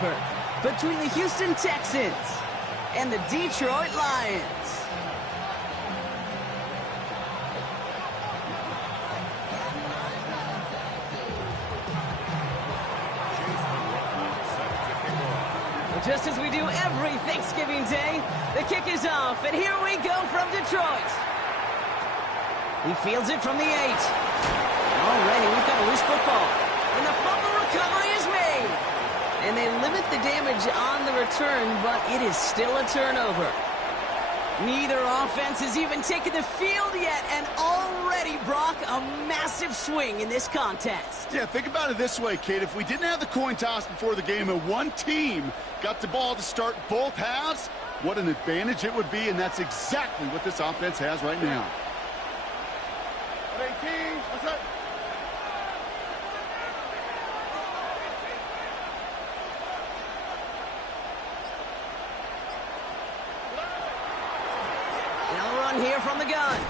tiebreaker between the Houston Texans and the Detroit Lions. Just as we do every Thanksgiving Day, the kick is off, and here we go from Detroit. He fields it from the 8. Already, we've got a loose football, and the fumble recovery is made. And they limit the damage on the return, but it is still a turnover. Neither offense has even taken the field yet, and already, Brock, a massive swing in this contest. Yeah, think about it this way, Kate. If we didn't have the coin toss before the game and one team got the ball to start both halves, what an advantage it would be, and that's exactly what this offense has right now. 18, what's up? Here from the gun.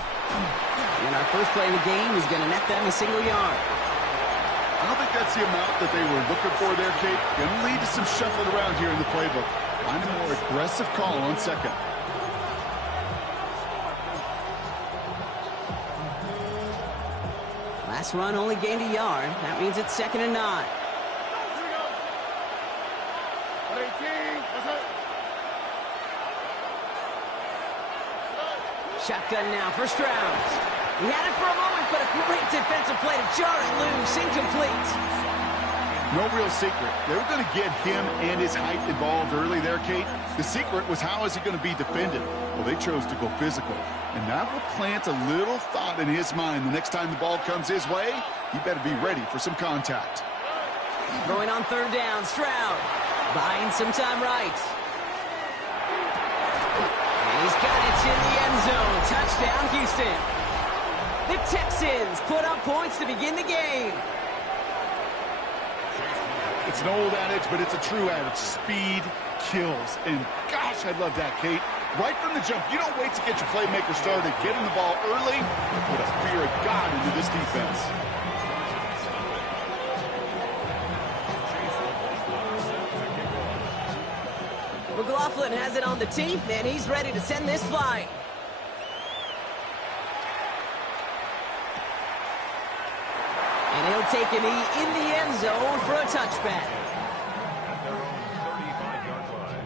And our first play of the game is going to net them a single yard. I don't think that's the amount that they were looking for there, Kate. Going to lead to some shuffling around here in the playbook. Find a more aggressive call on second. Last run only gained a yard. That means it's 2nd and 9. Shotgun now for Stroud. He had it for a moment, but a great defensive play to jar it loose. Incomplete. No real secret. They were going to get him and his height involved early there, Kate. The secret was, how is he going to be defended? Well, they chose to go physical. And that will plant a little thought in his mind. The next time the ball comes his way, he better be ready for some contact. Throwing on 3rd down, Stroud. Buying some time right. He's got it in the end zone. Touchdown, Houston. The Texans put up points to begin the game. It's an old adage, but it's a true adage. Speed kills. And gosh, I love that, Kate. Right from the jump, you don't wait to get your playmaker started. Getting the ball early, put a fear of God into this defense. McLaughlin has it on the tee, and he's ready to send this flying. And he'll take a knee in the end zone for a touchback. At their own 35-yard line.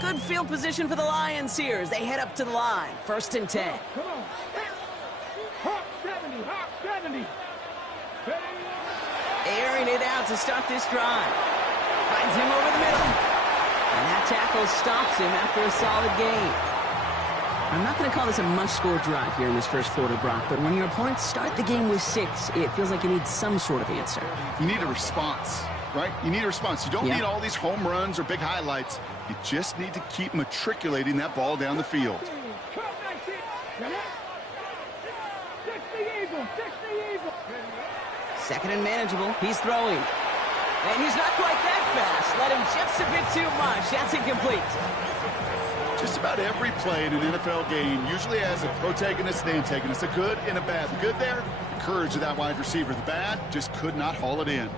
Good field position for the Lions here as they head up to the line. 1st and 10. Come on. Hawk 70. Hawk 70. Airing it out to start this drive. Finds him over the middle. And that tackle stops him after a solid gain. I'm not going to call this a must-score drive here in this first quarter, Brock, but when your opponents start the game with 6, it feels like you need some sort of answer. You need a response, right? You need a response. You don't need all these home runs or big highlights. You just need to keep matriculating that ball down the field. 2nd and manageable. He's throwing. And he's not quite that fast. Let him just a bit too much. That's incomplete. Just about every play in an NFL game usually has a protagonist and antagonist, a good and a bad. The good there, the courage of that wide receiver. The bad, just could not haul it in.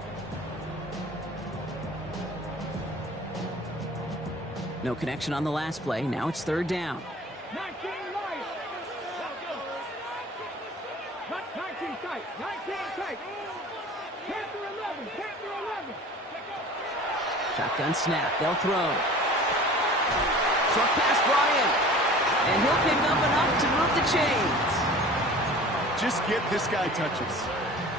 No connection on the last play. Now it's 3rd down. 19 right. 19 tight. 19 tight. Panther 11. Panther 11. Shotgun snap. They'll throw. Short pass brought in. And he'll pick up enough to move the chains. Just get this guy touches.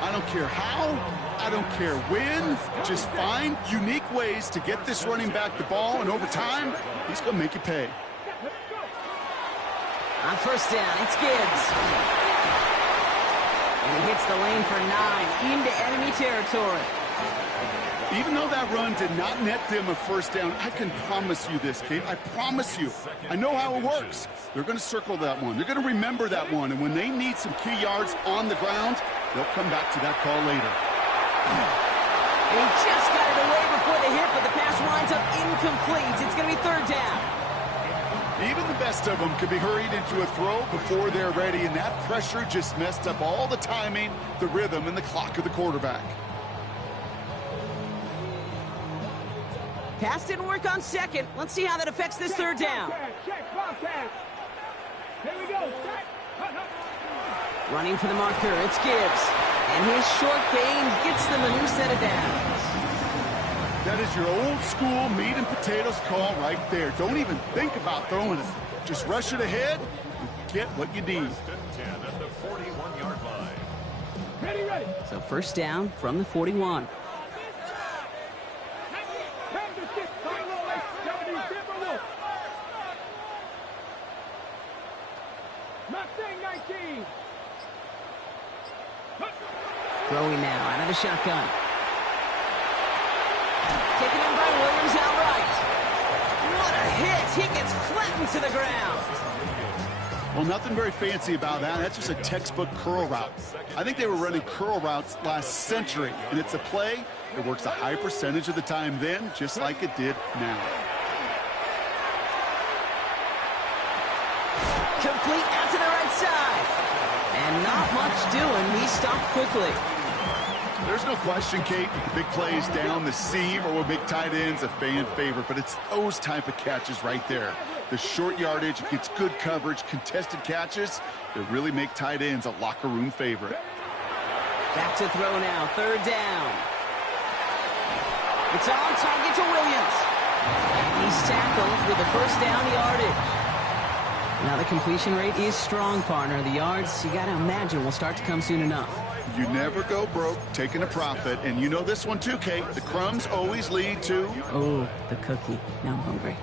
I don't care how. I don't care when. Just find unique ways to get this running back the ball, and over time, he's going to make you pay. On 1st down, it's Gibbs. And he hits the lane for 9 into enemy territory. Even though that run did not net them a 1st down, I can promise you this, Kate. I promise you. I know how it works. They're going to circle that one. They're going to remember that one. And when they need some key yards on the ground, they'll come back to that call later. He just got it away before the hit, but the pass winds up incomplete. It's going to be 3rd down. Even the best of them could be hurried into a throw before they're ready, and that pressure just messed up all the timing, the rhythm, and the clock of the quarterback. Pass didn't work on second. Let's see how that affects this third down. Check, Bobcat. Here we go. Running for the marker, it's Gibbs. And his short gain gets them a new set of downs. That is your old school meat and potatoes call right there. Don't even think about throwing it. Just rush it ahead and get what you need. First and 10 at the 41-yard line. Ready. So first down from the 41. Throwing now out of the shotgun. Taken in by Williams outright. What a hit! He gets flattened to the ground. Well, nothing very fancy about that. That's just a textbook curl route. I think they were running curl routes last century, and it's a play that works a high percentage of the time then, just like it did now. Complete out to the right side. And not much doing. He stopped quickly. There's no question, Kate, big plays down the seam or will make tight ends a fan favorite, but it's those type of catches right there. The short yardage, it gets good coverage, contested catches that really make tight ends a locker room favorite. Back to throw now, third down. It's on target to Williams. And he's tackled with the first down yardage. Now the completion rate is strong, partner. The yards, you got to imagine, will start to come soon enough. You never go broke taking a profit, and you know this one too, Kate. The crumbs always lead to... Oh, the cookie. Now I'm hungry.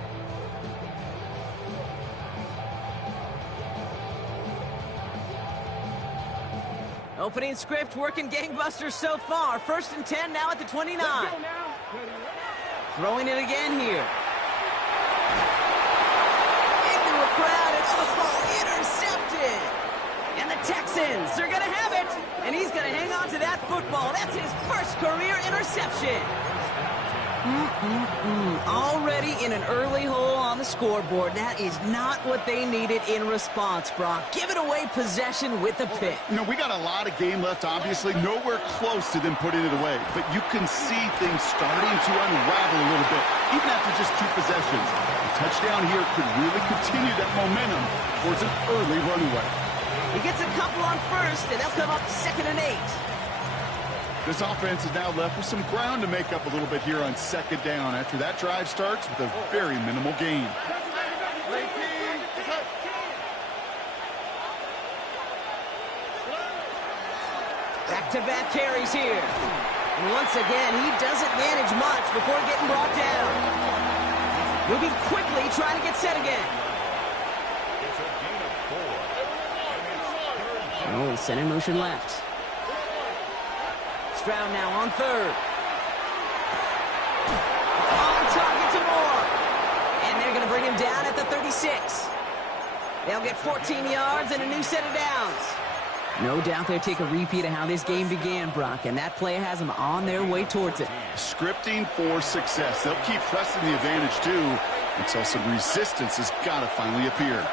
Opening script working gangbusters so far. First and 10 now at the 29. Throwing it again here. Into a crowd. It's intercepted. And the Texans are going to have it. And he's going to hang on to that football. That's his first career interception. Already in an early hole on the scoreboard. That is not what they needed in response, Brock. Give it away possession with a pick. You know, we got a lot of game left, obviously. Nowhere close to them putting it away. But you can see things starting to unravel a little bit, even after just 2 possessions. A touchdown here could really continue that momentum towards an early runaway. He gets a couple on first, and they'll come up 2nd and 8. This offense is now left with some ground to make up a little bit here on 2nd down after that drive starts with a very minimal gain. Back-to-back carries here. And once again, he doesn't manage much before getting brought down. Moving quickly, trying to get set again. It's a gain of 4. Oh, center motion left. Stroud now on third. It's on target to Moore. And they're going to bring him down at the 36. They'll get 14 yards and a new set of downs. No doubt they'll take a repeat of how this game began, Brock, and that play has them on their way towards it. Scripting for success. They'll keep pressing the advantage, too, until some resistance has got to finally appear.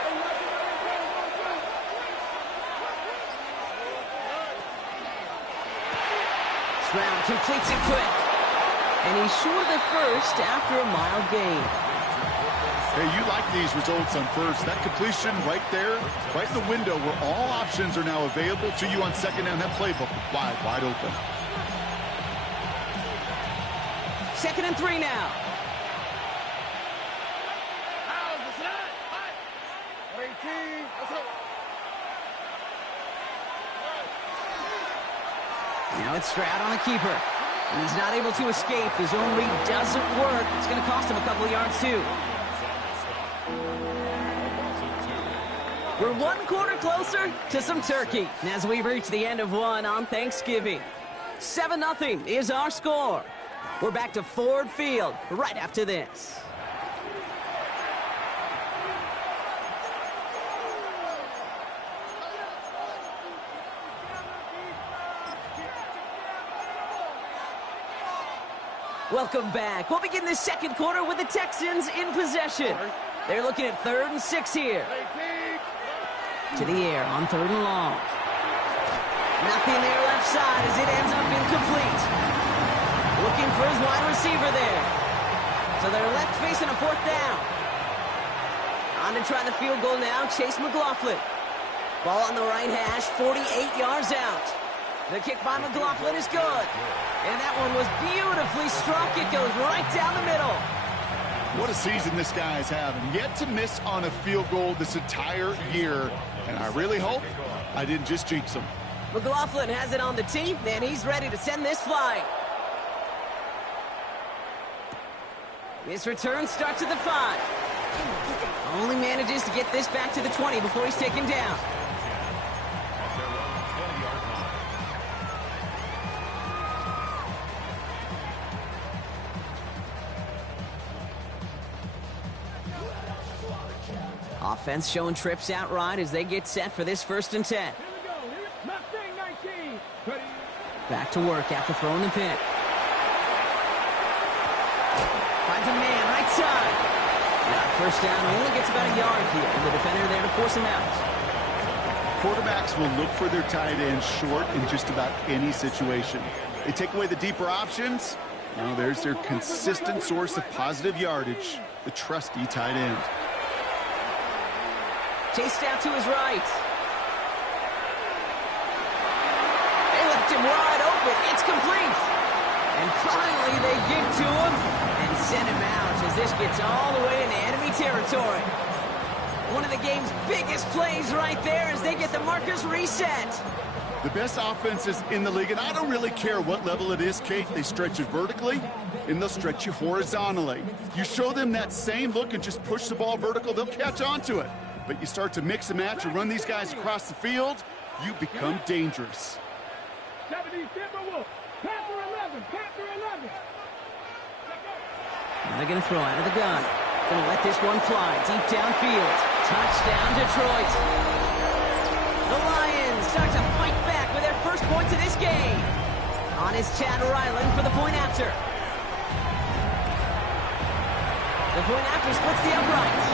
Stroud completes it quick. And he's short of the first after a mild gain. Hey, you like these results on first. That completion right there, right in the window where all options are now available to you on 2nd down. That playbook wide open. 2nd and 3 now. Now it's Stroud on the keeper. And he's not able to escape. The zone read doesn't work. It's going to cost him a couple of yards, too. We're 1 quarter closer to some turkey as we've reached the end of one on Thanksgiving. 7-0 is our score. We're back to Ford Field right after this. Welcome back. We'll begin this 2nd quarter with the Texans in possession. They're looking at 3rd and 6 here. To the air on 3rd and long. Nothing there left side as it ends up incomplete. Looking for his wide receiver there. So they're left facing a 4th down. On to try the field goal now, Chase McLaughlin. Ball on the right hash, 48 yards out. The kick by McLaughlin is good. And that one was beautifully struck. It goes right down the middle. What a season this guy is having. Yet to miss on a field goal this entire year. And I really hope I didn't just jinx him. McLaughlin has it on the tee, and he's ready to send this flying. This return starts at the 5. Only manages to get this back to the 20 before he's taken down. Offense showing trips out right as they get set for this 1st and 10. Here we go. Mustang 19. Ready. Back to work after throwing the pick. Finds a man right side. Now 1st down, only gets about a yard here, and the defender there to force him out. Quarterbacks will look for their tight end short in just about any situation. They take away the deeper options. Now there's their consistent source of positive yardage, the trusty tight end. Chased out to his right. They left him wide open. It's complete. And finally they get to him and send him out as this gets all the way into enemy territory. One of the game's biggest plays right there as they get the markers reset. The best offenses in the league, and I don't really care what level it is, Kate, they stretch you vertically and they'll stretch you horizontally. You show them that same look and just push the ball vertical, they'll catch on to it. But you start to mix and match and run these guys across the field, you become dangerous. 70 Timberwolves. Panther 11. Panther 11. Now they're going to throw out of the gun. Going to let this one fly deep downfield. Touchdown, Detroit. The Lions start to fight back with their first points of this game. On is Chad Ryland for the point after. The point after splits the upright.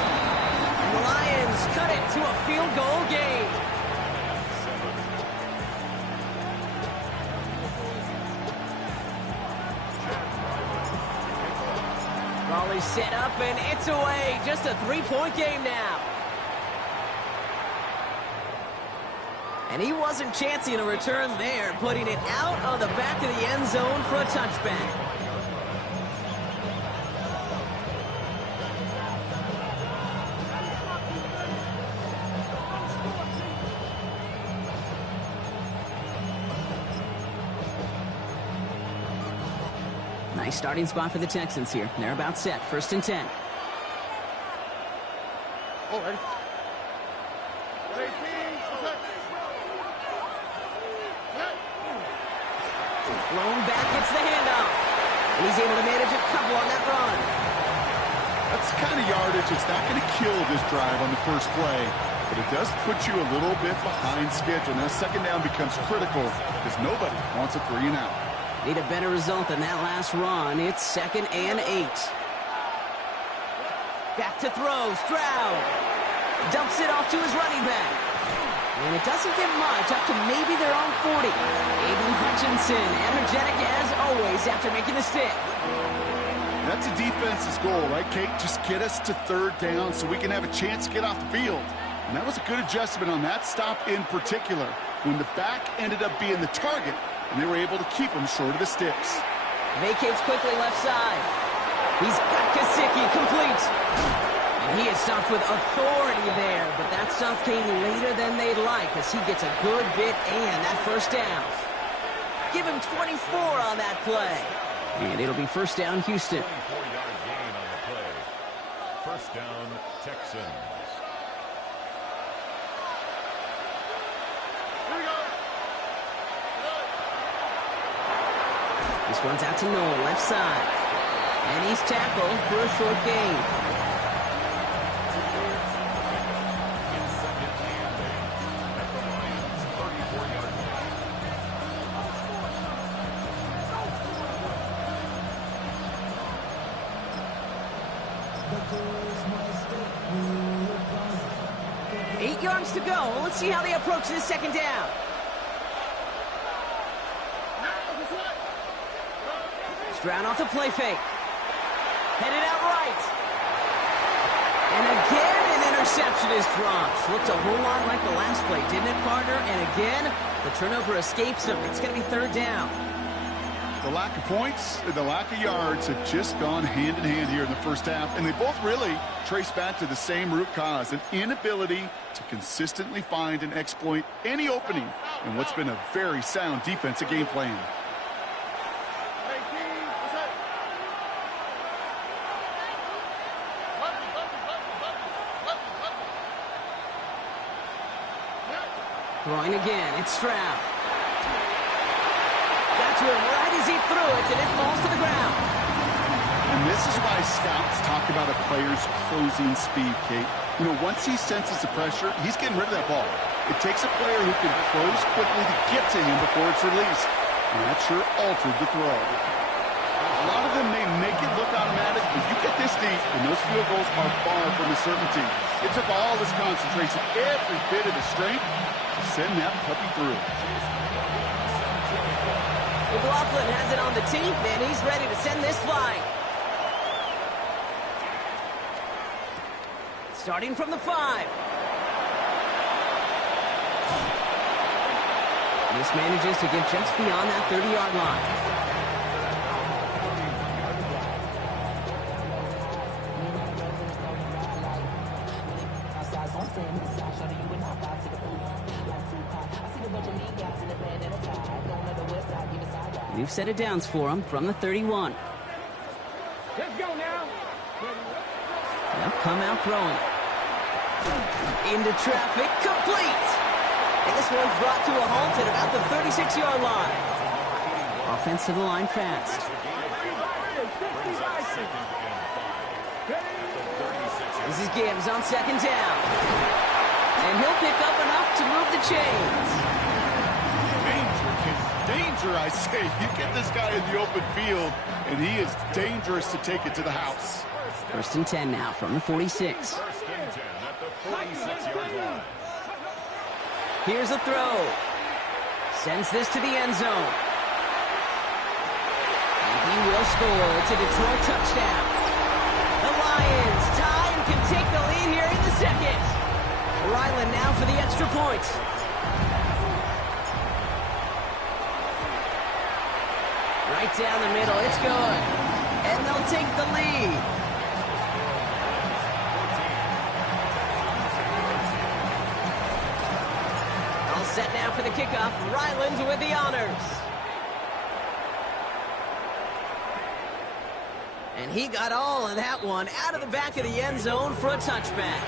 And the Lions cut it to a field goal game. Raleigh set up and it's away. Just a 3-point game now. And he wasn't chancing a return there, putting it out of the back of the end zone for a touchback. Nice starting spot for the Texans here. They're about set. 1st and 10. Oh, ready. Blown back, gets the handoff. And he's able to manage a couple on that run. That's the kind of yardage that's not going to kill this drive on the first play, but it does put you a little bit behind schedule. Now 2nd down becomes critical because nobody wants a 3 and out. Need a better result than that last run. It's 2nd and 8. Back to throw. Stroud dumps it off to his running back. And it doesn't get much, up to maybe their own 40. Aiden Hutchinson, energetic as always after making the stick. That's a defense's goal, right, Kate? Just get us to 3rd down so we can have a chance to get off the field. And that was a good adjustment on that stop in particular, when the back ended up being the target, and they were able to keep him short of the sticks. Vacates quickly left side. He's got Gesicki complete. And he is stopped with authority there, but that stop came later than they'd like as he gets a good bit and that 1st down. Give him 24 on that play. And it'll be 1st down, Houston. 24-yard gain on the play. 1st down, Texans. This one's out to Noel, left side. And he's tackled for a short gain. 8 yards to go. Let's see how they approach this second down. Stroud off the play fake. Headed out right. And again, an interception is dropped. Looked a whole lot like the last play, didn't it, partner? And again, the turnover escapes him. It's going to be third down. The lack of points and the lack of yards have just gone hand in hand here in the first half, and they both really trace back to the same root cause, an inability to consistently find and exploit any opening in what's been a very sound defensive game plan. Throwing again, it's Stroud. Got to him right as he threw it, and it falls to the ground. And this is why scouts talk about a player's closing speed, Kate. You know, once he senses the pressure, he's getting rid of that ball. It takes a player who can close quickly to get to him before it's released. And that sure altered the throw. A lot of them may make it look automatic, but you get this deep, and those field goals are far from a certainty. It took all this concentration, every bit of the strength, to send that puppy through. McLaughlin has it on the team, and he's ready to send this flying. Starting from the 5. This manages to get just beyond that 30-yard line. New set of downs for him from the 31. Let's go now. They'll come out throwing. Into traffic, complete. And this one's brought to a halt at about the 36-yard line. Offense to the line fast. This is Gibbs on second down. And he'll pick up enough to move the chains. Danger, I say. You get this guy in the open field, and he is dangerous to take it to the house. First and 10 now from the 46. First and 10 at the 46-yard line. Here's a throw. Sends this to the end zone. And he will score. It's a Detroit touchdown. The Lions tie and can take the lead here in the second. Ryland now for the extra point. Right down the middle, it's good. And they'll take the lead. All set now for the kickoff. Ryland with the honors. And he got all of that one out of the back of the end zone for a touchback.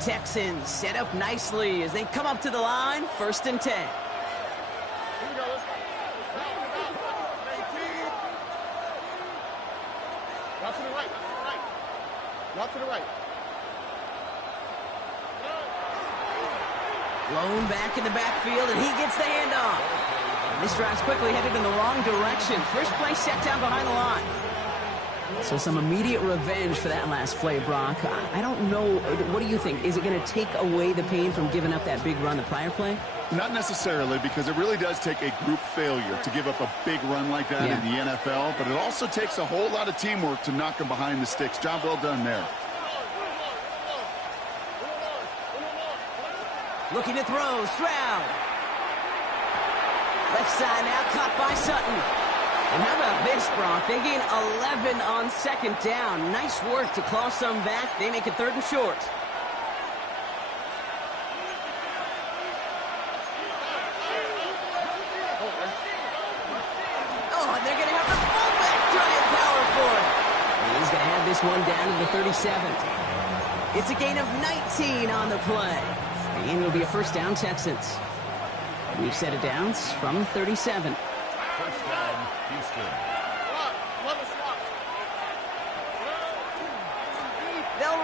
Texans set up nicely as they come up to the line. First and 10. Route to the right. Route to the right. Blown back in the backfield, and he gets the handoff. And this drive's quickly headed in the wrong direction. First play set down behind the line. So some immediate revenge for that last play, Brock. I don't know. What do you think? Is it going to take away the pain from giving up that big run the prior play? Not necessarily, because it really does take a group failure to give up a big run like that in the NFL, but it also takes a whole lot of teamwork to knock them behind the sticks. Job well done there. Looking to throw, Stroud. Left side now, caught by Sutton. And how about this, Brock? They gain 11 on second down. Nice work to claw some back. They make it third and short. Oh, and they're going to have the fullback trying power for it. And he's going to have this one down to the 37. It's a gain of 19 on the play. And it'll be a first down, Texans. We've set it downs from 37. First down, Houston.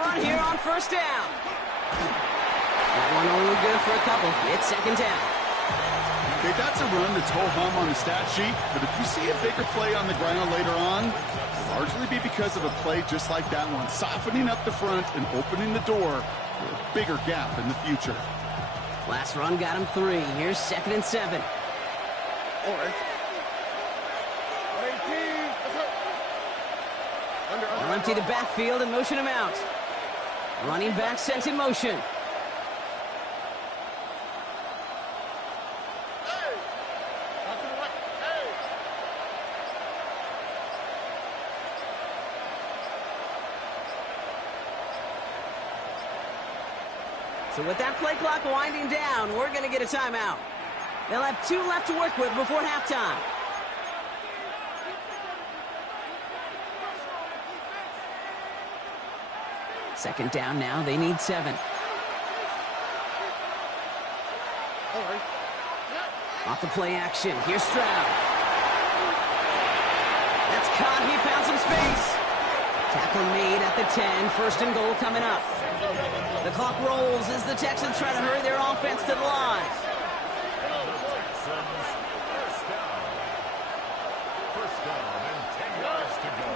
run here on first down. That one only good for a couple. It's second down. Okay, that's a run that's ho-hum on the stat sheet, but if you see a bigger play on the ground later on, it'll largely be because of a play just like that one, softening up the front and opening the door for a bigger gap in the future. Last run got him 3. Here's second and 7. All right. 18. They'll empty the backfield and motion him out. Running back sent in motion. So with that play clock winding down, we're going to get a timeout. They'll have 2 left to work with before halftime. Second down now, they need 7. All right. Off the play action, here's Stroud. That's caught, he found some space. Tackle made at the 10, first and goal coming up. The clock rolls as the Texans try to hurry their offense to the line. First down and 10 yards to go.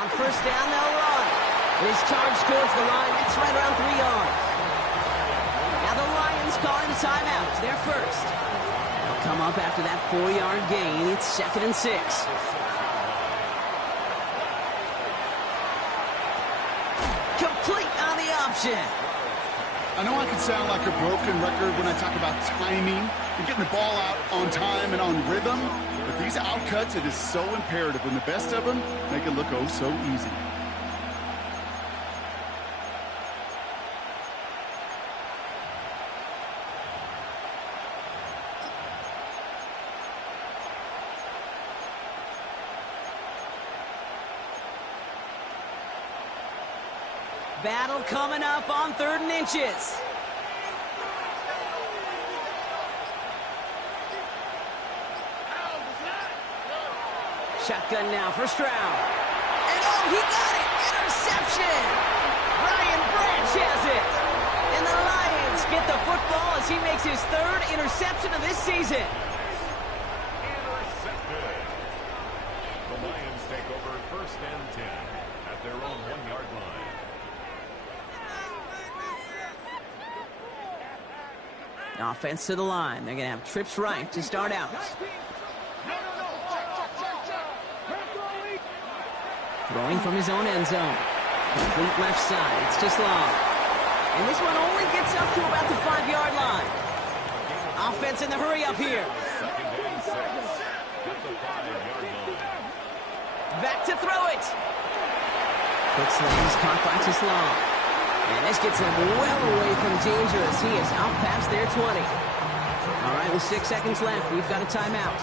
On first down, they'll run. It is charged towards the line. That's right around 3 yards. Now the Lions calling a timeout. They're first. They'll come up after that 4-yard gain. It's second and 6. Complete on the option. I know I can sound like a broken record when I talk about timing and getting the ball out on time and on rhythm, but these outcuts, it is so imperative when the best of them make it look oh so easy. Battle coming up on 3rd and inches. Shotgun now for Stroud. And oh, he got it! Interception! Brian Branch has it! And the Lions get the football as he makes his 3rd interception of this season. Intercepted. The Lions take over first and 10 at their own 1-yard line. Offense to the line. They're going to have trips right to start out. Throwing from his own end zone. Complete left side. It's just long. And this one only gets up to about the 5-yard line. Offense in the hurry up here. Second and 6 at the 5-yard line. Back to throw it. Quick slings caught by Teslam. And this gets him well away from dangerous. He is out past their 20. All right, with 6 seconds left, we've got a timeout.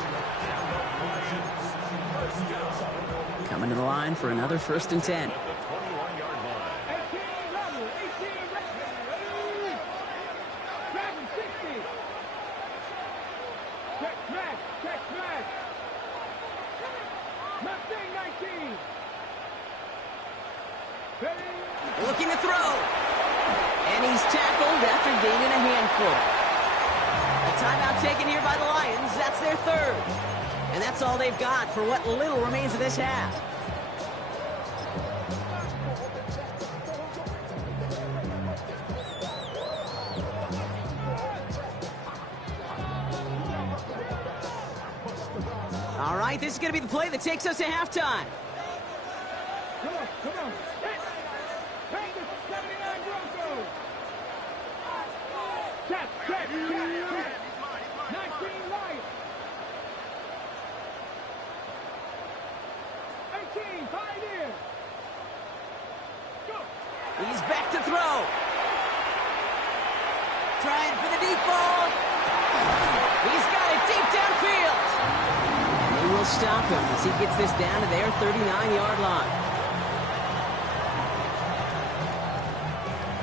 Coming to the line for another 1st and 10. At the 21-yard line. 19. Looking to throw. And he's tackled after gaining a handful. A timeout taken here by the Lions. That's their 3rd. And that's all they've got for what little remains of this half. All right, this is going to be the play that takes us to halftime. Come on. Take the 79 Broncos. Check. 19 Lions. 18 Pioneers. Go. He's back to throw. Trying for the deep ball. He's got it deep downfield. And they will stop him as he gets this down to their 39-yard line.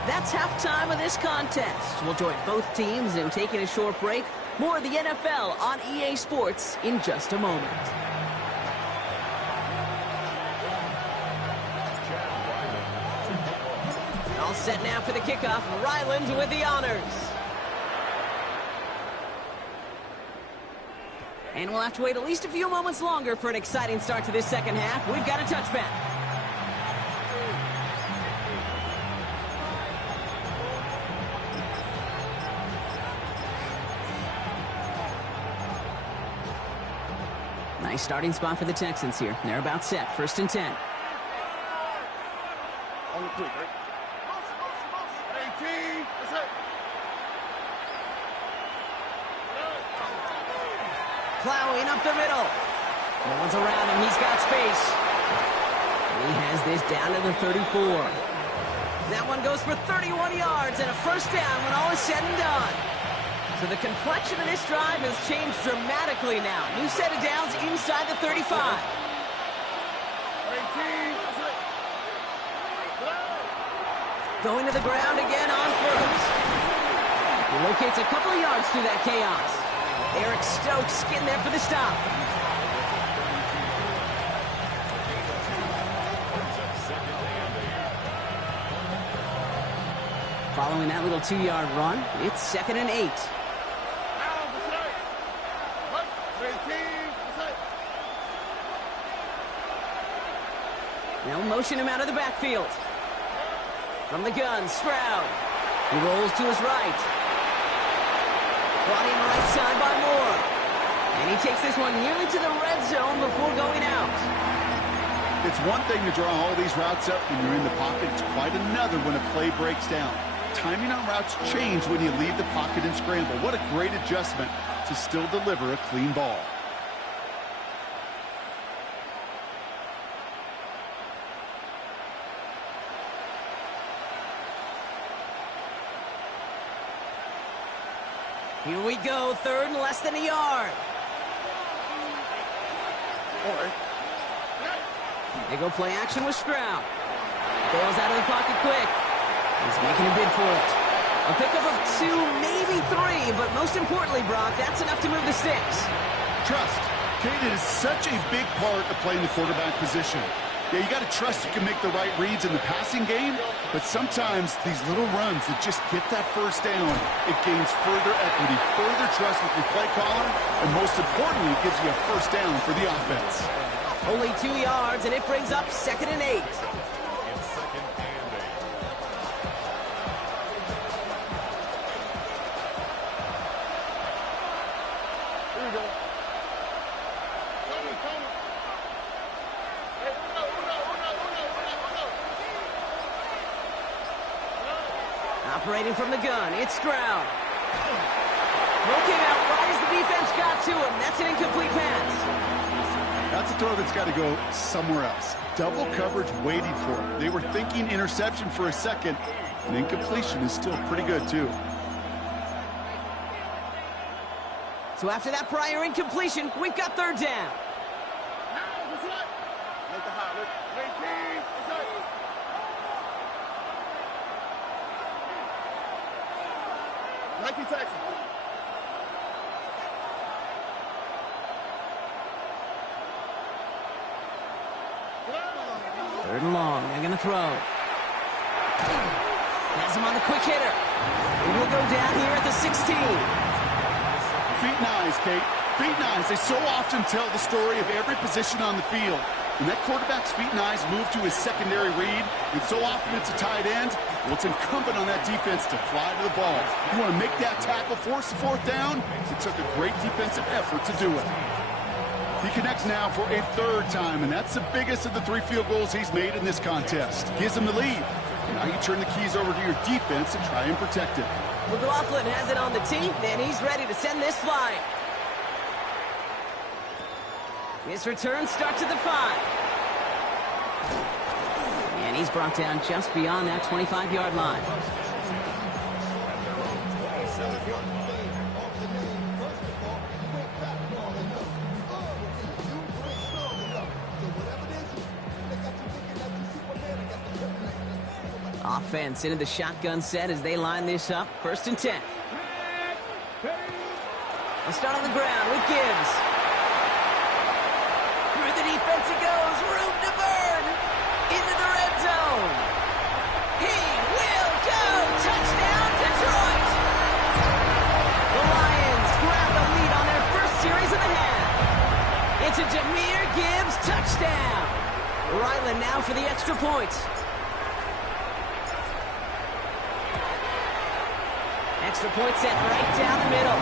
That's halftime of this contest. We'll join both teams in taking a short break. More of the NFL on EA Sports in just a moment. Chad Ryland to football. All set now for the kickoff. Ryland with the honors. And we'll have to wait at least a few moments longer for an exciting start to this second half. We've got a touchback. Nice starting spot for the Texans here. They're about set. 1st and 10. On the quick, right? 18. That's it. Plowing up the middle. No one's around him. He's got space. And he has this down to the 34. That one goes for 31 yards and a 1st down when all is said and done. So the complexion of this drive has changed dramatically now. New set of downs inside the 35. 18. That's it. Going to the ground again on 1st. He locates a couple of yards through that chaos. Eric Stokes getting there for the stop. Following that little 2-yard run, it's 2nd and 8. They'll motion him out of the backfield. From the gun, Stroud. He rolls to his right. Brought in right side by Moore. And he takes this one nearly to the red zone before going out. It's one thing to draw all these routes up when you're in the pocket. It's quite another when a play breaks down. Timing on routes change when you leave the pocket and scramble. What a great adjustment to still deliver a clean ball. Here we go, 3rd and less than a yard. They go play action with Stroud. Bails out of the pocket quick. He's making a bid for it. A pickup of 2, maybe 3, but most importantly, Brock, that's enough to move the sticks. Trust. Kate, it is such a big part of playing the quarterback position. Yeah, you got to trust you can make the right reads in the passing game, but sometimes these little runs that just get that 1st down, it gains further equity, further trust with your play caller, and most importantly, it gives you a 1st down for the offense. Only 2 yards, and it brings up 2nd and 8. It's 2nd and 8. Here we go. Tony. Hey, uno. Operating from the gun, it's Stroud. Throw came out right as the defense got to him. That's an incomplete pass. That's a throw that's got to go somewhere else. Double coverage waiting for him. They were thinking interception for a second, and incompletion is still pretty good, too. So after that prior incompletion, we've got 3rd down. Make the high. 18. That's it. Nike Texas. Third and long. They're going to throw. Has him on the quick hitter. And he'll go down here at the 16. Feet and eyes, Kate. Feet and eyes. They so often tell the story of every position on the field. When that quarterback's feet and eyes move to his secondary read, and so often it's a tight end, well, it's incumbent on that defense to fly to the ball. You want to make that tackle, force the 4th down? It took a great defensive effort to do it. He connects now for a 3rd time, and that's the biggest of the 3 field goals he's made in this contest. Gives him the lead. Now you turn the keys over to your defense and try and protect it. McLaughlin has it on the tee, and he's ready to send this flying. His return starts at the 5. And he's brought down just beyond that 25-yard line. Offense into the shotgun set as they line this up. 1st and 10. They'll start on the ground with Gibbs. Through the defense it goes. Room to burn. Into the red zone. He will for the extra point. Extra point set right down the middle.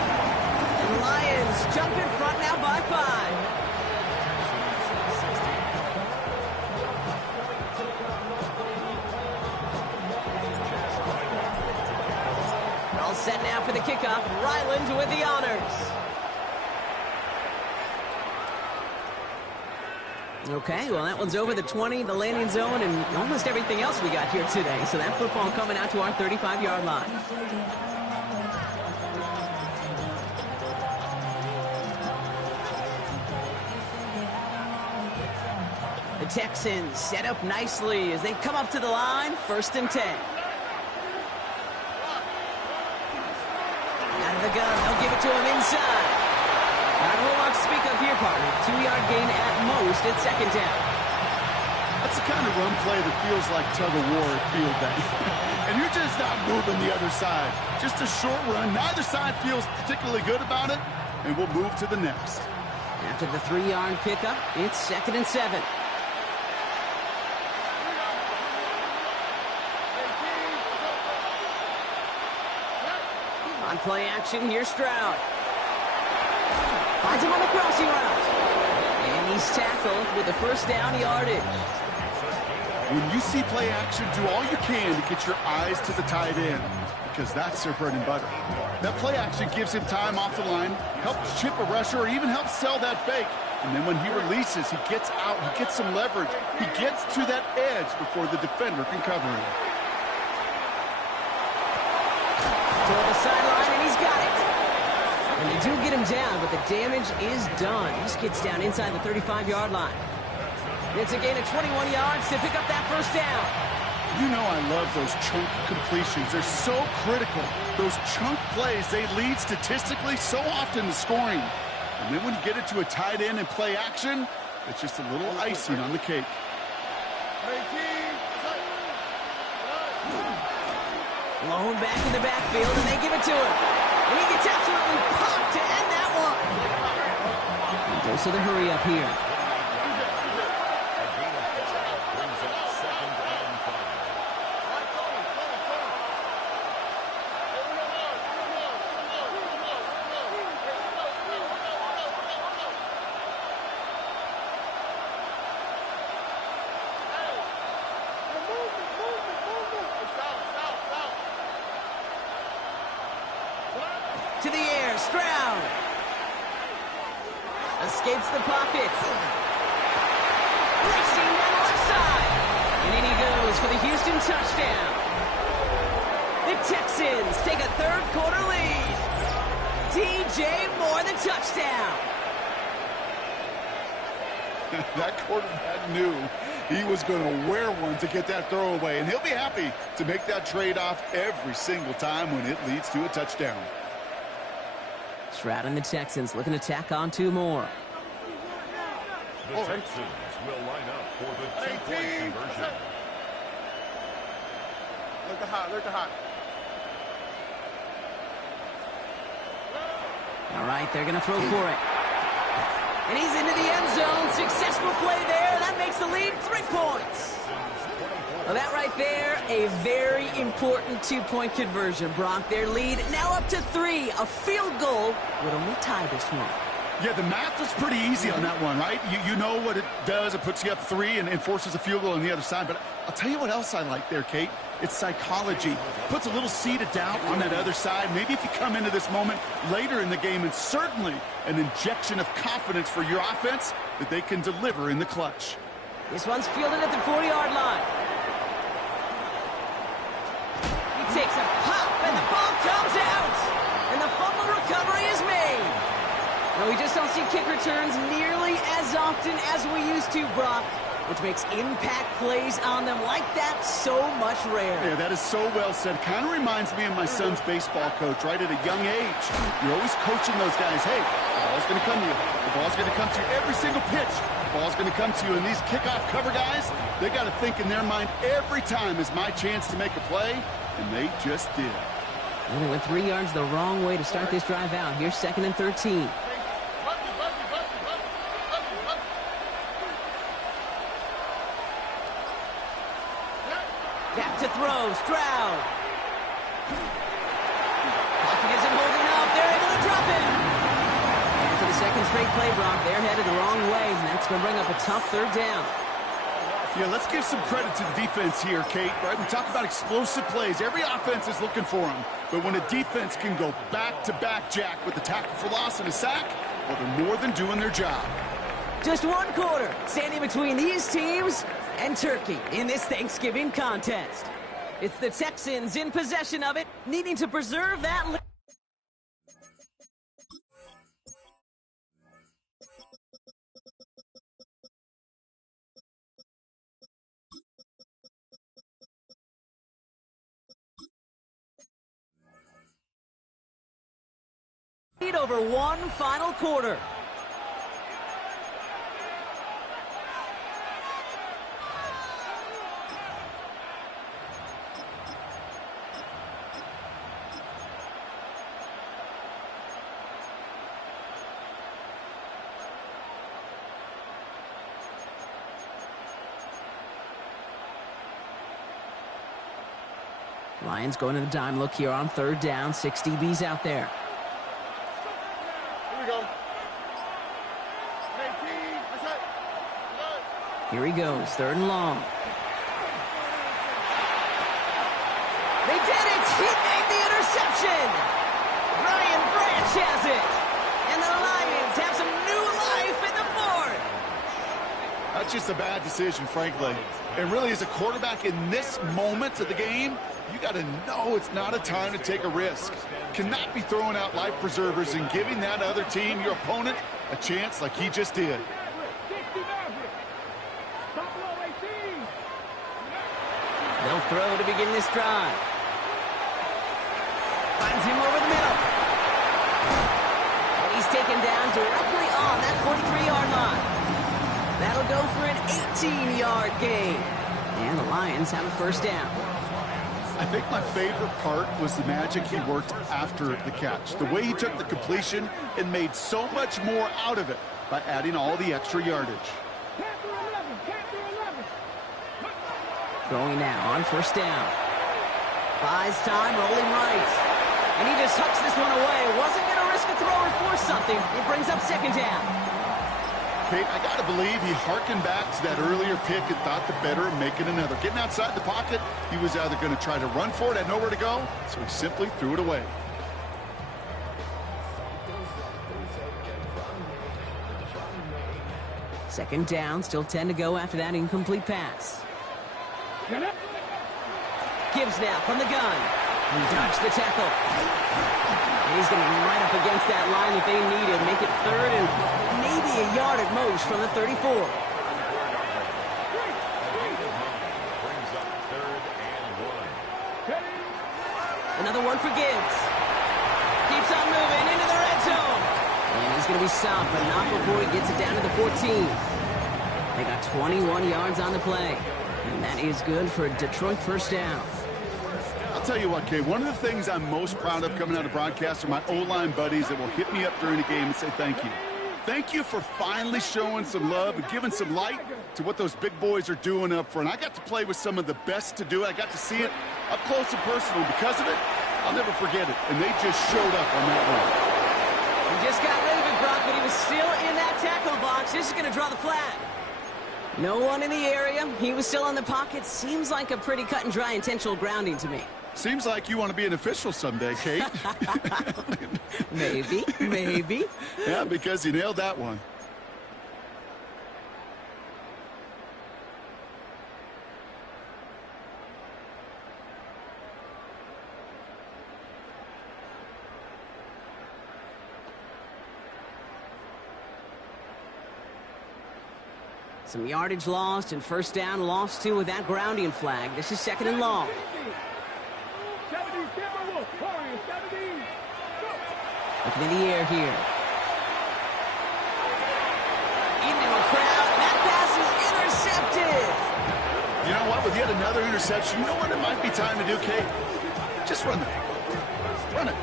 And the Lions jump in front now by 5. All set now for the kickoff. Ryland with the honors. Okay, well, that one's over the 20, the landing zone, and almost everything else we got here today. So that football coming out to our 35-yard line. The Texans set up nicely as they come up to the line, 1st and 10. Out of the gun, they'll give it to him inside. Not a whole lot to speak of here, partner. 2-yard gain at most at 2nd down. That's the kind of run play that feels like tug-of-war at field day. And you're just not moving the other side. Just a short run. Neither side feels particularly good about it, and we'll move to the next. After the 3-yard pickup, it's 2nd and 7. On play action, here's Stroud. Finds him on the crossing route. And he's tackled with the 1st down yardage. When you see play action, do all you can to get your eyes to the tight end, because that's their bread and butter. That play action gives him time off the line, helps chip a rusher, or even helps sell that fake. And then when he releases, he gets out, he gets some leverage. He gets to that edge before the defender can cover him. Toward the sideline, and he's got it. And they do get him down, but the damage is done. This gets down inside the 35-yard line. It's a gain of 21 yards to pick up that 1st down. You know I love those chunk completions. They're so critical. Those chunk plays, they lead statistically so often to scoring. And then when you get it to a tight end and play action, it's just a little icing on the cake. Lone back in the backfield, and they give it to him. And he gets absolutely popped to end that one. And goes to the hurry up here. To the air, Stroud. Escapes the pocket. Racing down the left side. And in he goes for the Houston touchdown. The Texans take a 3rd quarter lead. DJ Moore, the touchdown. That quarterback knew he was going to wear one to get that throwaway, and he'll be happy to make that trade-off every single time when it leads to a touchdown. Stroud and the Texans looking to tack on 2 more. The Texans will line up for the 2-point conversion. Look at hot, look at hot. All right, they're going to throw for it. And he's into the end zone. Successful play there. That makes the lead 3 points. Well, that right there, a very important 2-point conversion, Brock. Their lead now up to 3. A field goal would only tie this one. Yeah, the math was pretty easy on that one, right? You know what it does. It puts you up 3 and forces a field goal on the other side. But I'll tell you what else I like there, Kate. It's psychology. Puts a little seed of doubt on that other side. Maybe if you come into this moment later in the game, and certainly an injection of confidence for your offense that they can deliver in the clutch. This one's fielded at the 40-yard line. He takes a pop, and the ball comes out. And the fumble recovery is made. Now, we just don't see kick returns nearly as often as we used to, Brock, which makes impact plays on them like that so much rarer. Yeah, that is so well said. Kind of reminds me of my son's baseball coach, right? At a young age, you're always coaching those guys. Hey, the ball's going to come to you. The ball's going to come to you every single pitch. The ball's going to come to you. And these kickoff cover guys, they got to think in their mind every time is my chance to make a play, and they just did. And they went 3 yards the wrong way to start this drive out. Here's 2nd and 13. Back to throw. Stroud. Pocket isn't holding up. They're able to drop it. And for the second straight play, Brock, they're headed the wrong way, and that's going to bring up a tough third down. Yeah, let's give some credit to the defense here, Kate. Right? We talk about explosive plays. Every offense is looking for them. But when a defense can go back-to-back, Jack, with a tackle for loss and a sack, well, they're more than doing their job. Just one quarter standing between these teams and Turkey in this Thanksgiving contest. It's the Texans in possession of it, needing to preserve that lead. Over one final quarter. Lions going to the dime look here on third down. 6 DBs out there. Here he goes, third and long. They did it! He made the interception! Brian Branch has it! And the Lions have some new life in the fourth! That's just a bad decision, frankly. And really, as a quarterback in this moment of the game, you got to know it's not a time to take a risk. Cannot be throwing out life preservers and giving that other team, your opponent, a chance like he just did. They'll throw to begin this drive. Finds him over the middle. And he's taken down directly on that 43-yard line. That'll go for an 18-yard gain. And the Lions have a first down. I think my favorite part was the magic he worked after the catch. The way he took the completion and made so much more out of it by adding all the extra yardage. Throwing now on first down. Buys time, rolling right. And he just hucks this one away. Wasn't going to risk a throw or force something. It brings up second down. Kate, I got to believe he harkened back to that earlier pick and thought the better of making another. Getting outside the pocket, he was either going to try to run for it, had nowhere to go, so he simply threw it away. Second down, still 10 to go after that incomplete pass. Gibbs now from the gun. He dodged the tackle. And he's going to be right up against that line that they need to make it third and maybe a yard at most from the 34. Another one for Gibbs. Keeps on moving into the red zone. And he's going to be stopped, but not before he gets it down to the 14. They got 21 yards on the play. And that is good for a Detroit first down. I'll tell you what, Kay, one of the things I'm most proud of coming out of broadcast are my O-line buddies that will hit me up during the game and say thank you. Thank you for finally showing some love and giving some light to what those big boys are doing up front. I got to play with some of the best to do it. I got to see it up close and personal. Because of it, I'll never forget it. And they just showed up on that run. He just got rid of it, Brock, but he was still in that tackle box. This is going to draw the flag. No one in the area. He was still in the pocket. Seems like a pretty cut and dry intentional grounding to me. Seems like you want to be an official someday, Kate. Maybe, maybe. Yeah, because you nailed that one. Some yardage lost and first down lost too with that grounding flag. This is second and long. Looking in the air here. Into a crowd, and that pass is intercepted. You know what? With yet another interception, you know what it might be time to do, Kate? Just run the run it.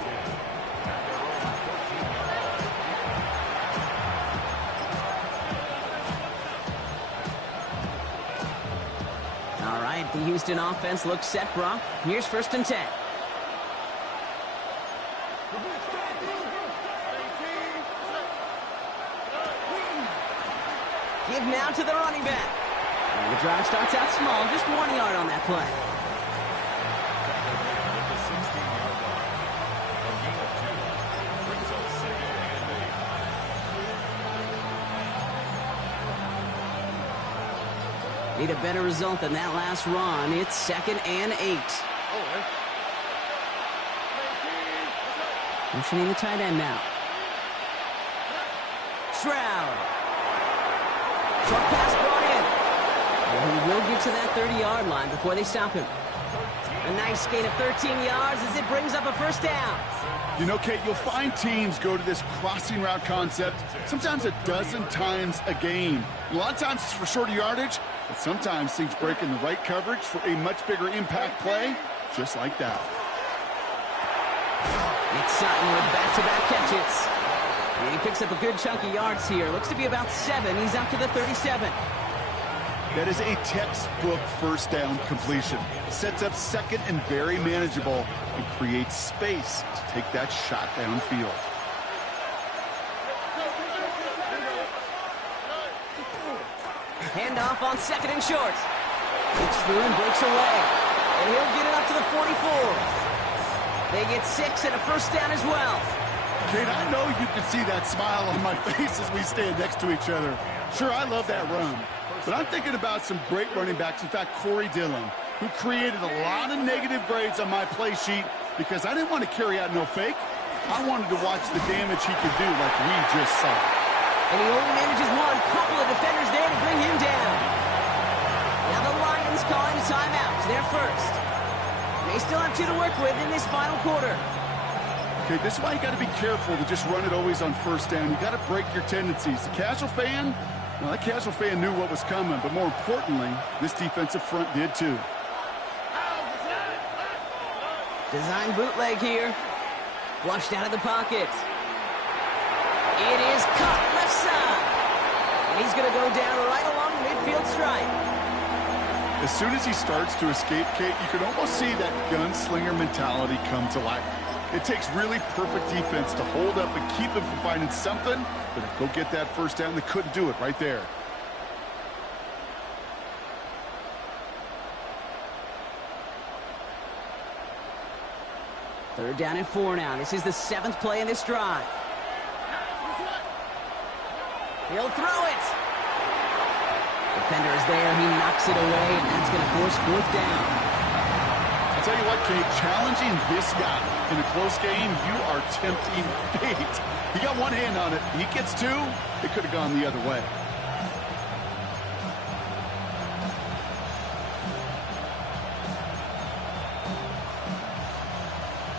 The Houston offense looks set, Brock. Here's 1st and 10. Give now to the running back. And the drive starts out small, just 1 yard on that play. Need a better result than that last run. It's 2nd and 8. Motioning the tight end now. Stroud. Short pass brought in. And he will get to that 30-yard line before they stop him. A nice gain of 13 yards as it brings up a 1st down. You know, Kate, you'll find teams go to this crossing route concept sometimes a dozen times a game. A lot of times it's for shorter yardage, but sometimes things break in the right coverage for a much bigger impact play, just like that. Nick Sutton with back-to-back catches. And he picks up a good chunk of yards here. Looks to be about 7. He's up to the 37. That is a textbook 1st down completion. Sets up 2nd and very manageable and creates space to take that shot downfield. Handoff on 2nd and short. Kicks through and breaks away. And he'll get it up to the 44. They get 6 and a 1st down as well. Kate, I know you can see that smile on my face as we stand next to each other. Sure, I love that run. But I'm thinking about some great running backs. In fact, Corey Dillon, who created a lot of negative grades on my play sheet because I didn't want to carry out no fake. I wanted to watch the damage he could do like we just saw. And he only manages one. Couple of defenders there to bring him down. Now the Lions calling a timeout. They're first. They still have 2 to work with in this final quarter. Okay, this is why you got to be careful to just run it always on 1st down. You got to break your tendencies. The casual fan, well, that casual fan knew what was coming, but more importantly, this defensive front did too. Design bootleg here. Flushed out of the pocket. It is caught left side. And he's going to go down right along the midfield stripe. As soon as he starts to escape, Kate, you can almost see that gunslinger mentality come to life. It takes really perfect defense to hold up and keep him from finding something, but go get that 1st down. They couldn't do it right there. Third down and 4 now. This is the 7th play in this drive. He'll throw it. Defender is there. He knocks it away, and that's going to force 4th down. I'll tell you what, Kate, challenging this guy in a close game, you are tempting fate. He got one hand on it. He gets 2. It could have gone the other way.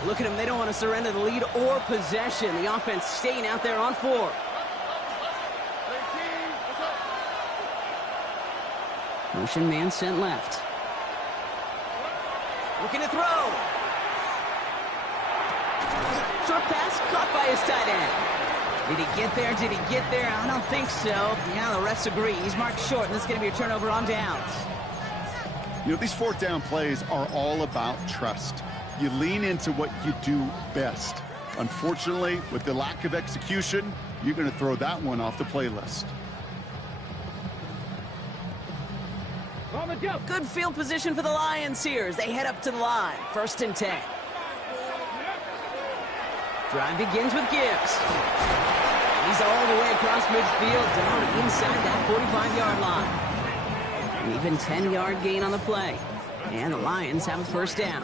Look at them. They don't want to surrender the lead or possession. The offense staying out there on 4. Motion man sent left. Looking to throw. Short pass caught by his tight end. Did he get there? Did he get there? I don't think so. Yeah, the refs agree. He's marked short, and this is going to be a turnover on downs. You know, these 4th down plays are all about trust. You lean into what you do best. Unfortunately, with the lack of execution, you're going to throw that one off the playlist. Good field position for the Lions here as they head up to the line. 1st and 10. Drive begins with Gibbs. He's all the way across midfield down inside that 45-yard line. An even 10-yard gain on the play. And the Lions have a 1st down.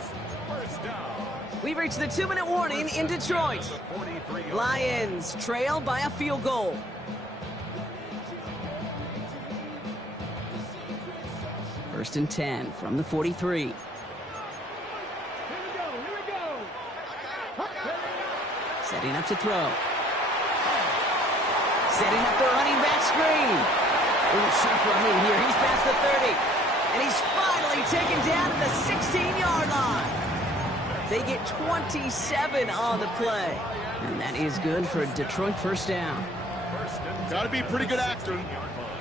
We've reached the 2-minute warning in Detroit. Lions trail by a field goal. First and 10 from the 43. Here we go. Setting up to throw. Setting up the running back screen. Ooh, sharp running here. He's past the 30. And he's finally taken down at the 16-yard line. They get 27 on the play. And that is good for a Detroit 1st down. Got to be a pretty good actor.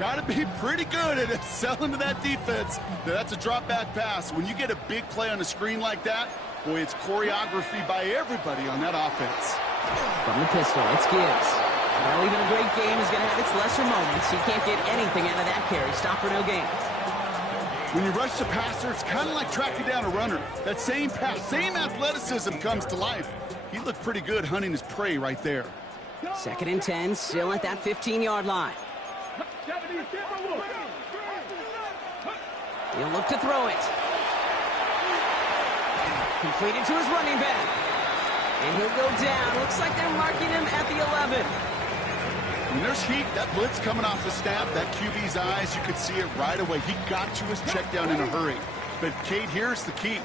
Got to be pretty good at selling to that defense. Now, that's a drop-back pass. When you get a big play on the screen like that, boy, it's choreography by everybody on that offense. From the pistol, it's Gibbs. Well, even a great game is going to have its lesser moments. You can't get anything out of that carry. Stop for no gain. When you rush the passer, it's kind of like tracking down a runner. That same pass, same athleticism comes to life. He looked pretty good hunting his prey right there. 2nd and 10, still at that 15-yard line. He'll look to throw it. Completed to his running back. And he'll go down. Looks like they're marking him at the 11. When there's heat, that blitz coming off the snap, that QB's eyes, you could see it right away. He got to his check down in a hurry. But, Kate, here's the key.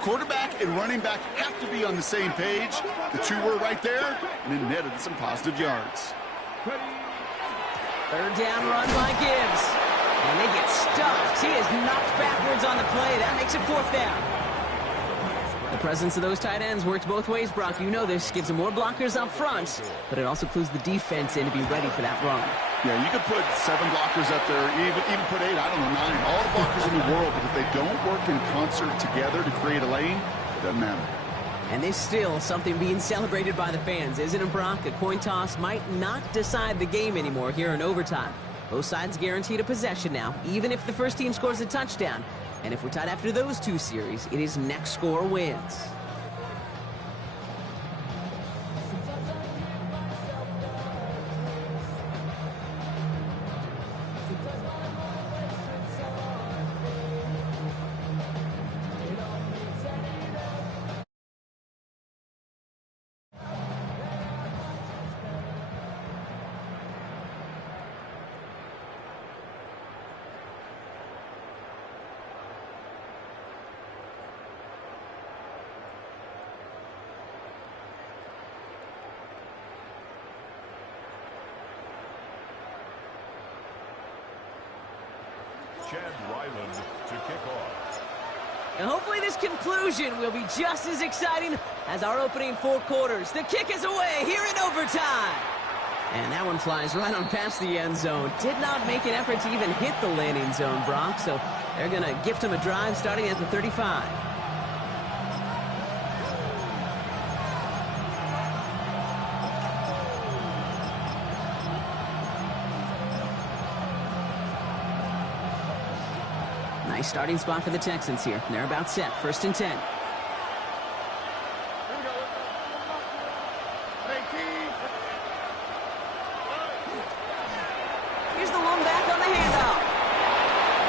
Quarterback and running back have to be on the same page. The two were right there, and it netted some positive yards. 3rd down run by Gibbs. And they get stuffed. He is knocked backwards on the play. That makes it 4th down. The presence of those tight ends works both ways, Brock. You know this. Gives them more blockers up front, but it also clues the defense in to be ready for that run. Yeah, you could put 7 blockers up there, even put 8, I don't know, 9. All the blockers in the world, but if they don't work in concert together to create a lane, it doesn't matter. And there's still something being celebrated by the fans, isn't it, Brock? A coin toss might not decide the game anymore here in overtime. Both sides guaranteed a possession now, even if the first team scores a touchdown. And if we're tied after those 2 series, it is next score wins. Chad Ryland to kick off. And hopefully this conclusion will be just as exciting as our opening 4 quarters. The kick is away here in overtime. And that one flies right on past the end zone. Did not make an effort to even hit the landing zone, Brock. So they're going to gift him a drive starting at the 35. Nice starting spot for the Texans here. They're about set. 1st and 10. Here's the one back on the handoff.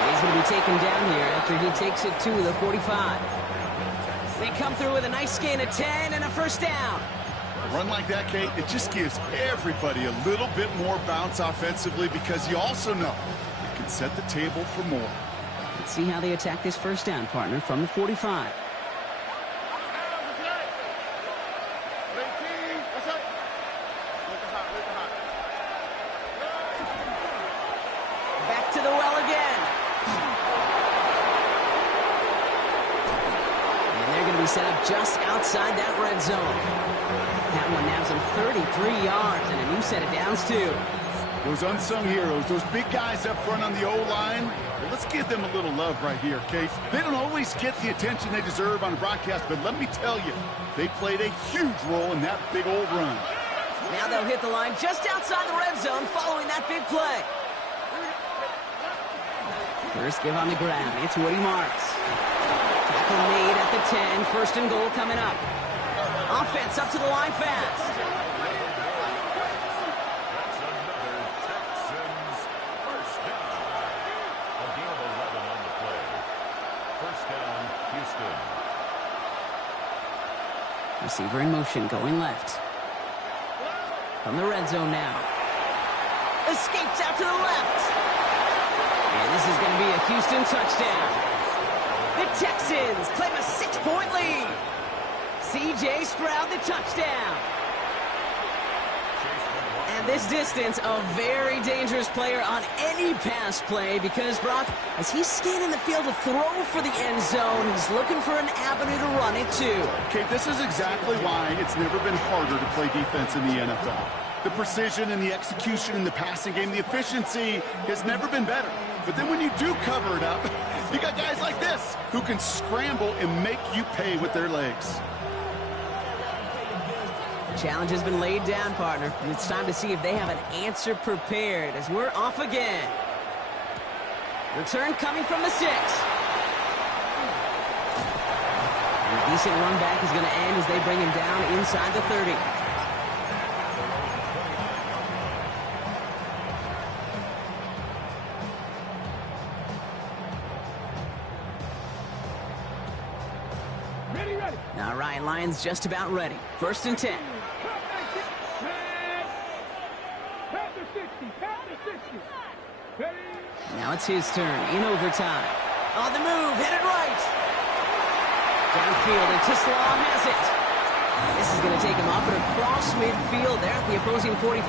And he's going to be taken down here after he takes it to the 45. They come through with a nice gain of 10 and a 1st down. A run like that, Kate, it just gives everybody a little bit more bounce offensively because you also know it can set the table for more. Let's see how they attack this 1st down, partner, from the 45. Back to the well again. And they're going to be set up just outside that red zone. That one nabs him 33 yards and a new set of downs, too. Those unsung heroes, those big guys up front on the O-line, well, let's give them a little love right here, Kate. They don't always get the attention they deserve on a broadcast, but let me tell you, they played a huge role in that big old run. Now they'll hit the line just outside the red zone following that big play. First give on the ground. It's Woody Marks. Tackle made at the 10. 1st and goal coming up. Offense up to the line fast. Receiver in motion, going left. From the red zone now. Escapes out to the left. And this is going to be a Houston touchdown. The Texans claim a 6-point lead. C.J. Stroud, the touchdown. And this distance, a very dangerous player on any pass play because, Brock, as he's scanning the field to throw for the end zone, he's looking for an avenue to run it too. Okay, this is exactly why it's never been harder to play defense in the NFL. The precision and the execution in the passing game, the efficiency has never been better. But then when you do cover it up, you got guys like this who can scramble and make you pay with their legs. The challenge has been laid down, partner. And it's time to see if they have an answer prepared as we're off again. Return coming from the 6. And a decent run back is going to end as they bring him down inside the 30. Ready. All right, Lions just about ready. 1st and 10. Past the 60. Ready. Now it's his turn in overtime. On the move, headed right. Downfield, and Tislaw has it. This is going to take him up and across midfield there at the opposing 45.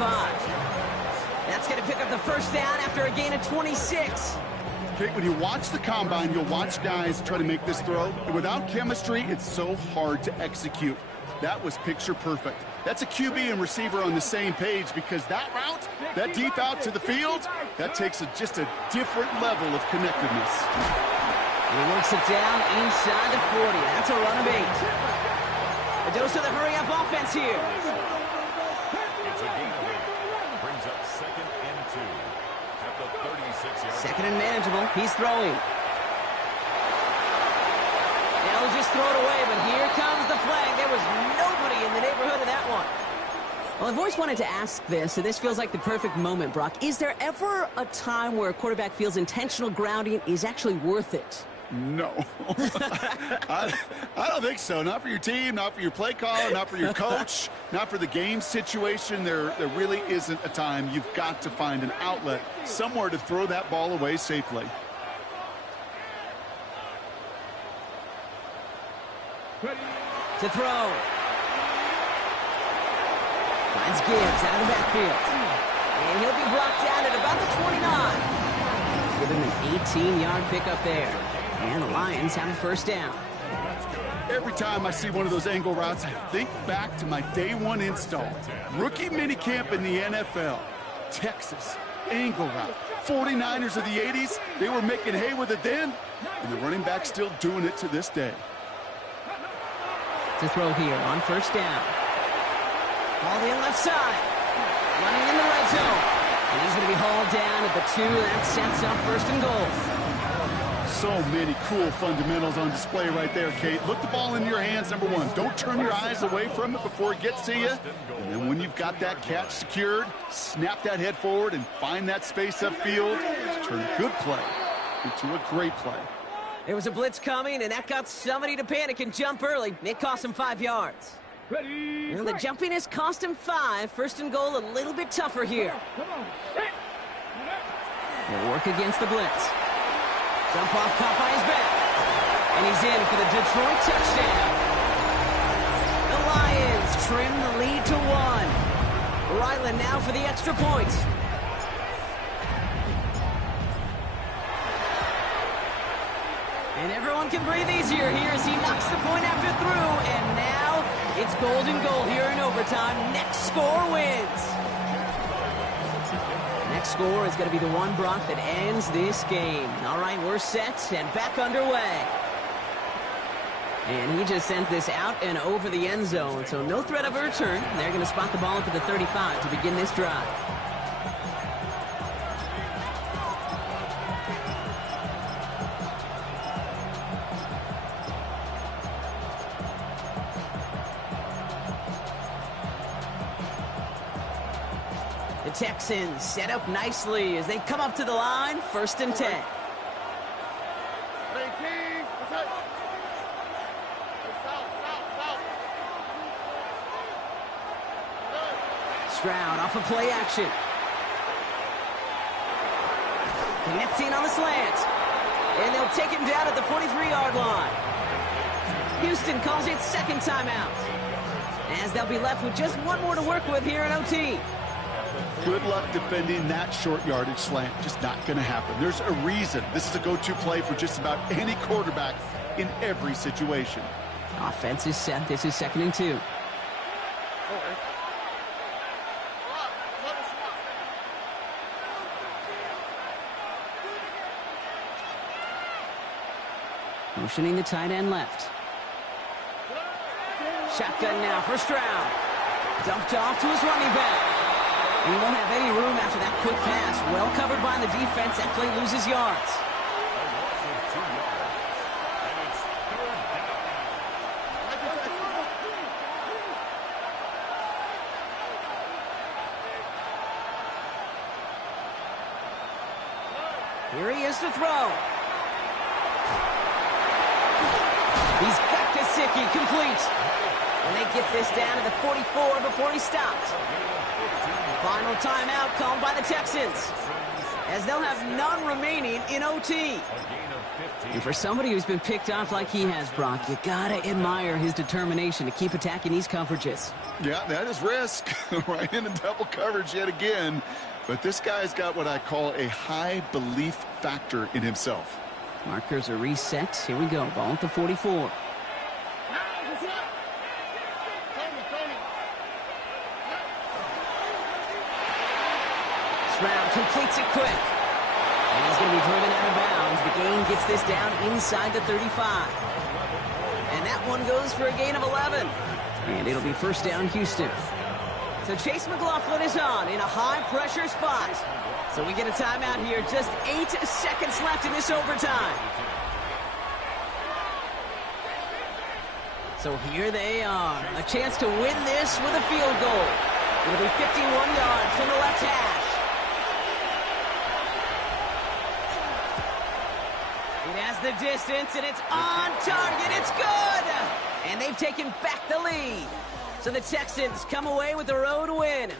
That's going to pick up the first down after a gain of 26. Okay, when you watch the combine, you'll watch guys try to make this throw. And without chemistry, it's so hard to execute. That was picture perfect. That's a QB and receiver on the same page because that route, that deep out to the field, that takes just a different level of connectedness. And he works it down inside the 40. That's a run of 8. A dose of the hurry-up offense here. It's a gain of 8. Brings up 2nd and 2 at the 36-yard. 2nd and manageable. He's throwing. They'll just throw it away, but here comes the flag. There was nobody in the neighborhood of that one. Well, I've always wanted to ask this, and this feels like the perfect moment, Brock. Is there ever a time where a quarterback feels intentional grounding is actually worth it? No. I don't think so. Not for your team, not for your play caller, not for your coach, not for the game situation. There really isn't a time. You've got to find an outlet, somewhere to throw that ball away safely. To throw. Finds Gibbs out of the backfield. And he'll be brought down at about the 29. Give him an 18-yard pickup there. And the Lions have a first down. Every time I see one of those angle routes, I think back to my day one install. Rookie minicamp in the NFL. Texas, angle route. 49ers of the 80s, they were making hay with it then, and the running back's still doing it to this day. To throw here on first down. Ball in left side. Running in the red zone. And he's going to be hauled down at the 2. That sets up 1st and goal. So many cool fundamentals on display right there, Kate. Look the ball in your hands, number 1. Don't turn your eyes away from it before it gets to you. And then when you've got that catch secured, snap that head forward and find that space upfield to turn a good play into a great play. There was a blitz coming, and that got somebody to panic and jump early. It cost him 5 yards. Ready. And the jumpiness cost him 5. 1st and goal, a little bit tougher here. Come on. He'll work against the blitz. Jump off, caught by his back. And he's in for the Detroit touchdown. The Lions trim the lead to 1. Ryland now for the extra point. And everyone can breathe easier here as he knocks the point after through. And now it's golden goal here in overtime. Next score wins. Next score is going to be the one, Brock, that ends this game. All right, we're set and back underway. And he just sends this out and over the end zone, so no threat of a return. They're going to spot the ball up at the 35 to begin this drive. The Texans set up nicely as they come up to the line, 1st and 10. 18. That's it. Stroud off of play action. Connecting on the slant. And they'll take him down at the 43-yard line. Houston calls it 2nd timeout. As they'll be left with just 1 more to work with here in OT. Good luck defending that short yardage slant. Just not going to happen. There's a reason. This is a go-to play for just about any quarterback in every situation. Offense is set. This is 2nd and 2. Motioning the tight end left. Shotgun now, first round. Dumped off to his running back. And he won't have any room after that quick pass. Well covered by the defense. That play loses yards. A loss of 2 yards. And it's third down. Here he is to throw. He's got Gesicki complete. And they get this down to the 44 before he stopped. Final timeout called by the Texans, as they'll have none remaining in OT. And for somebody who's been picked off like he has, Brock, you gotta admire his determination to keep attacking these coverages. Yeah, that is risk. Right into double coverage yet again. But this guy's got what I call a high belief factor in himself. Markers are reset. Here we go. Ball at the 44. Round completes it quick. And he's going to be driven out of bounds. The gain gets this down inside the 35. And that one goes for a gain of 11. And it'll be first down, Houston. So Chase McLaughlin is on in a high-pressure spot. So we get a timeout here. Just 8 seconds left in this overtime. So here they are. A chance to win this with a field goal. It'll be 51 yards from the left hash. It has the distance, and it's on target. It's good! And they've taken back the lead. So the Texans come away with a road win.